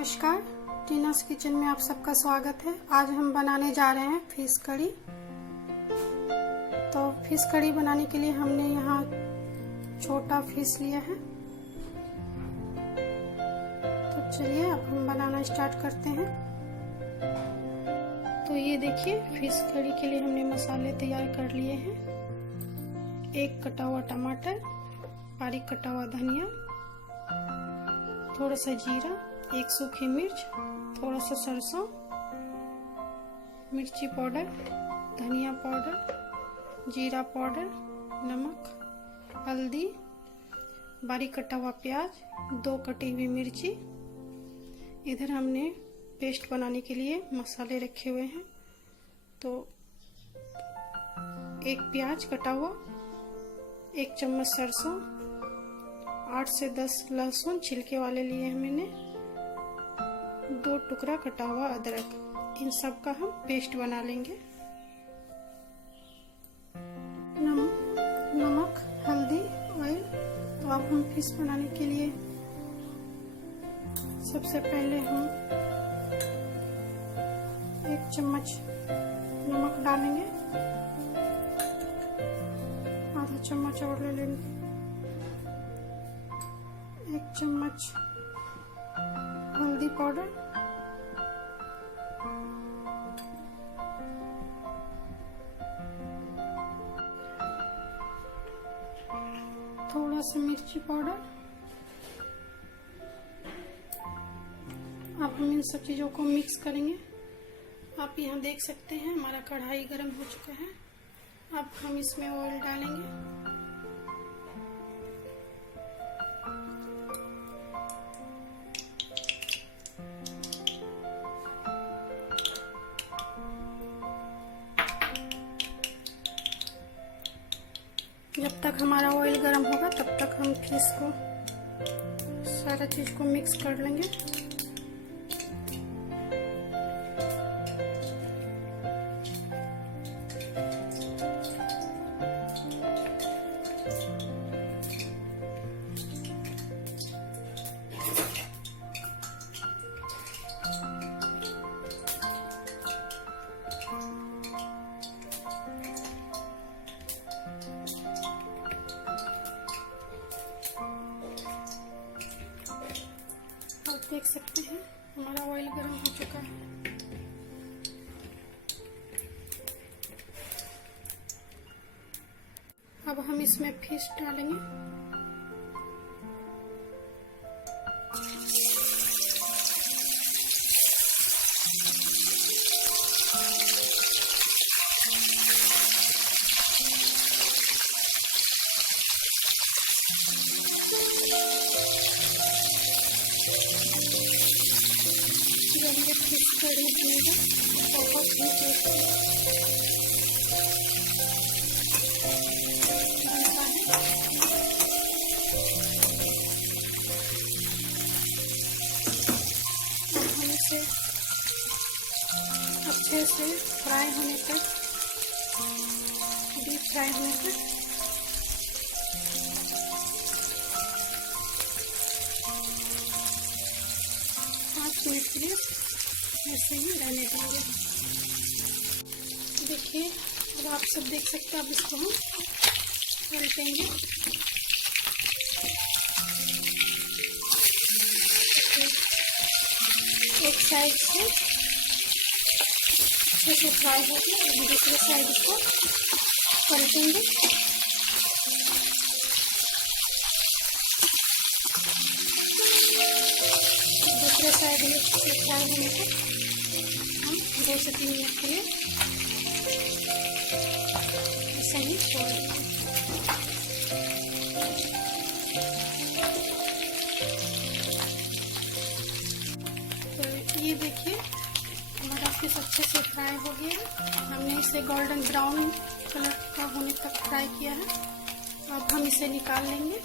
नमस्कार, टीनास किचन में आप सबका स्वागत है। आज हम बनाने जा रहे हैं फिश कड़ी। तो फिश कड़ी बनाने के लिए हमने यहाँ छोटा फिश लिया है। तो चलिए अब हम बनाना स्टार्ट करते हैं। तो ये देखिए, फिश कड़ी के लिए हमने मसाले तैयार कर लिए हैं। एक कटा हुआ टमाटर, बारीक कटा हुआ धनिया, थोड़ा सा जीरा, एक सूखी मिर्च, थोड़ा सा सरसों, मिर्ची पाउडर, धनिया पाउडर, जीरा पाउडर, नमक, हल्दी, बारीक कटा हुआ प्याज, 2 कटी हुई मिर्ची। इधर हमने पेस्ट बनाने के लिए मसाले रखे हुए हैं। तो एक प्याज कटा हुआ, 1 चम्मच सरसों, 8 से 10 लहसुन छिलके वाले लिए हैं मैंने, 2 टुकड़ा कटा हुआ अदरक। इन सब का हम पेस्ट बना लेंगे। नमक, हल्दी, ऑयल। तो अब हम फिश बनाने के लिए सबसे पहले हम 1 चम्मच नमक डालेंगे, आधा चम्मच और ले लेंगे, 1 चम्मच हल्दी पाउडर, थोड़ा सा मिर्ची पाउडर। अब हम इन सब चीजों को मिक्स करेंगे। आप यहाँ देख सकते हैं हमारा कढ़ाई गर्म हो चुका है। अब हम इसमें ऑयल डालेंगे। जब तक हमारा ऑयल गर्म होगा तब तक हम फिश को सारा चीज को मिक्स कर लेंगे। देख सकते हैं हमारा ऑयल गर्म हो चुका है। अब हम इसमें फिश डालेंगे। ये फिश कड़ी बनेगा, बहुत ही टेस्टी बनता है। हम इसे अच्छे से फ्राई होने तक, डीप फ्राई होने तक मिनट के लिए ऐसे ही रहने देंगे। देखिए, अब आप सब देख सकते हैं। अब इसको हम पलटेंगे। एक साइड से अच्छे से फ्राई हो गया, दूसरे साइड इसको पलटेंगे। दूसरे साइड में से फ्राई होने तक हम 2 से 3 मिनट के लिए ऐसे ही छोड़ देंगे। तो ये देखिए, हमारा फिश अच्छे से फ्राई हो गया है। हमने इसे गोल्डन ब्राउन कलर का होने तक फ्राई किया है। अब हम इसे निकाल लेंगे।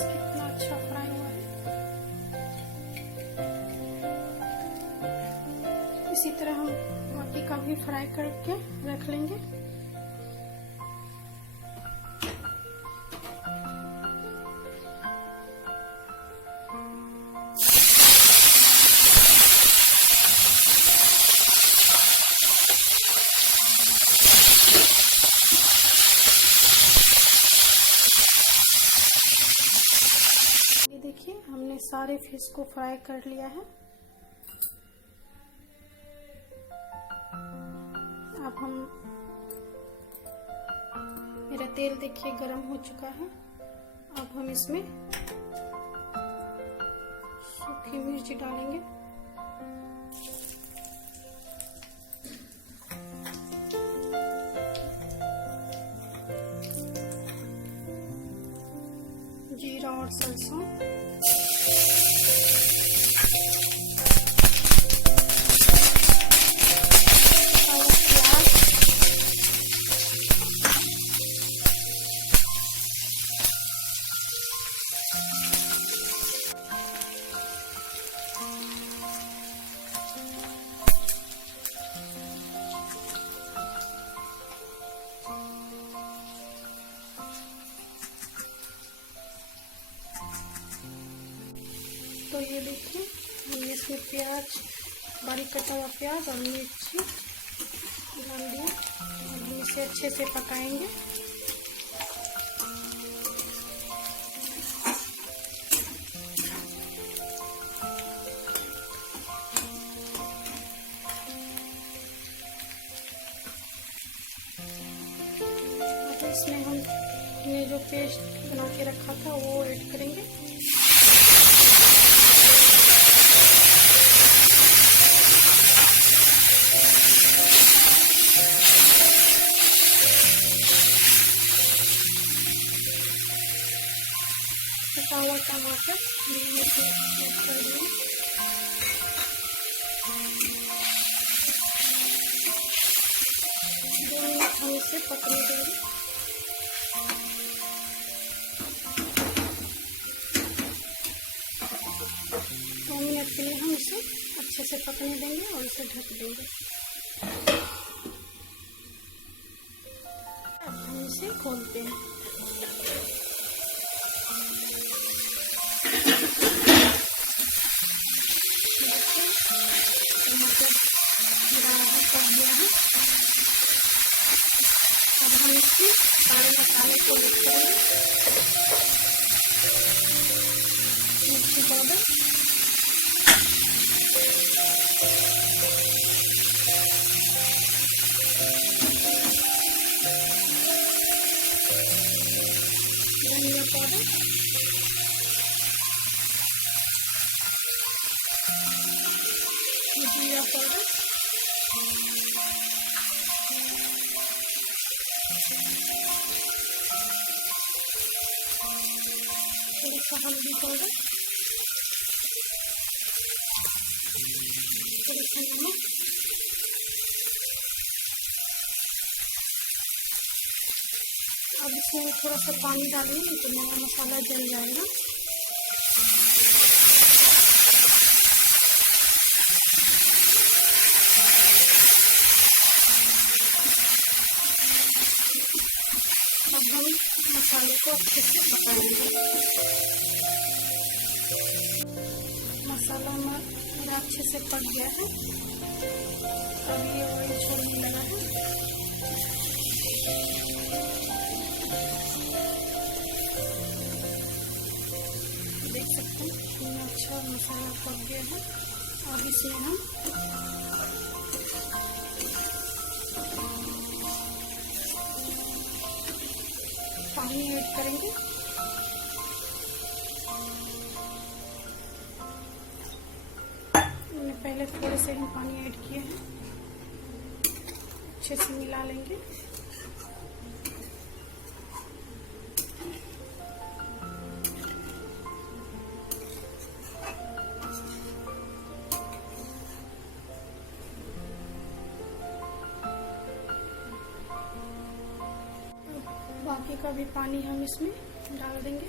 प्याज कितना अच्छा फ्राई हुआ है। इसी तरह हम बाकी का भी फ्राई करके रख लेंगे। ये देखिए हमने सारे फिश को फ्राई कर लिया है। अब हम मेरा तेल देखिए गरम हो चुका है। अब हम इसमें सूखी मिर्च डालेंगे। जीरा और सरसों, तो ये देखिए हमने इसमें प्याज, बारीक कटा हुआ प्याज और मिर्ची डाल दिया। और हम इसे अच्छे से पकाएंगे। अब इसमें हमने जो पेस्ट बना के रखा था वो ऐड करेंगे। कटा हुआ टमाटर ऐड कर देंगे। 2 मिनट हम इसे पकने देंगे। के लिए हम इसे अच्छे से पकने देंगे और इसे ढक देंगे। अब हम इसे खोलते हैं। टमाटर पक गया है। अब हम इसमें सारे मसाले को मिक्स करेंगे। मिर्ची पाउडर, धनिया पाउडर, जीरा पाउडर, थोड़ा सा हल्दी पाउडर, थोड़ा सा नमक, अब इसमें थोड़ा सा पानी डालेंगे तो नया मसाला जल जाएगा। अब हम मसाले को अच्छे से पकाएंगे। मसाला मेरा अच्छे से पक गया है। अब ये ऑयल छोड़ने लगा है। देख सकते हैं कितना अच्छा मसाला पक गया है। अब इसमें हम पानी ऐड करेंगे। मैंने पहले थोड़े से ही पानी ऐड किए हैं। अच्छे से मिला लेंगे। बाकी का भी पानी हम इसमें डाल देंगे।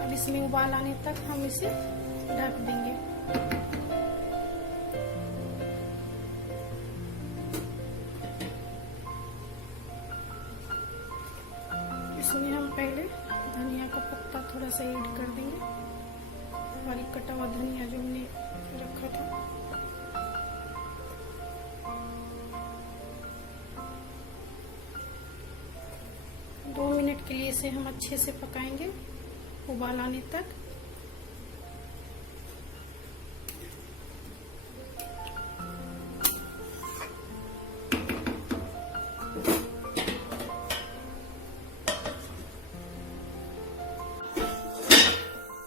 अब इसमें उबाल आने तक हम इसे ढक देंगे। इसमें हम पहले धनिया का पत्ता थोड़ा सा ऐड कर देंगे, बारीक कटा हुआ धनिया जो हमने रखा था। दो मिनट के लिए इसे हम अच्छे से पकाएंगे, उबाल आने तक।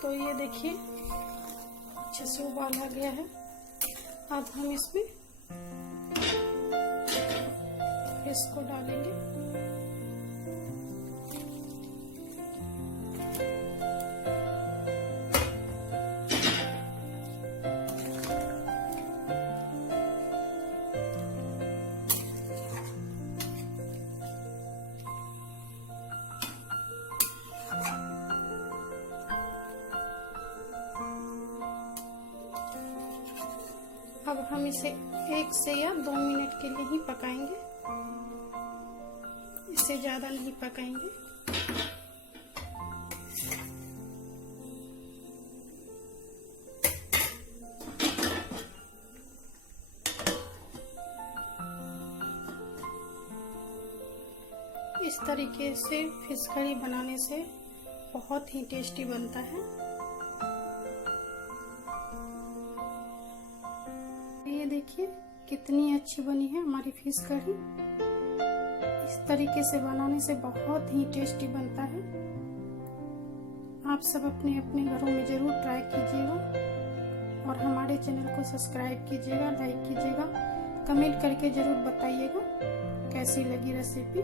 तो ये देखिए अच्छे से उबाल आ गया है। अब हम इसमें इसको डालेंगे। अब हम इसे 1 से या 2 मिनट के लिए ही पकाएंगे, इससे ज्यादा नहीं पकाएंगे। इस तरीके से फिश करी बनाने से बहुत ही टेस्टी बनता है। ये देखिए कितनी अच्छी बनी है हमारी फिश करी। इस तरीके से बनाने से बहुत ही टेस्टी बनता है। आप सब अपने अपने घरों में जरूर ट्राई कीजिएगा और हमारे चैनल को सब्सक्राइब कीजिएगा, लाइक कीजिएगा, कमेंट करके जरूर बताइएगा कैसी लगी रेसिपी।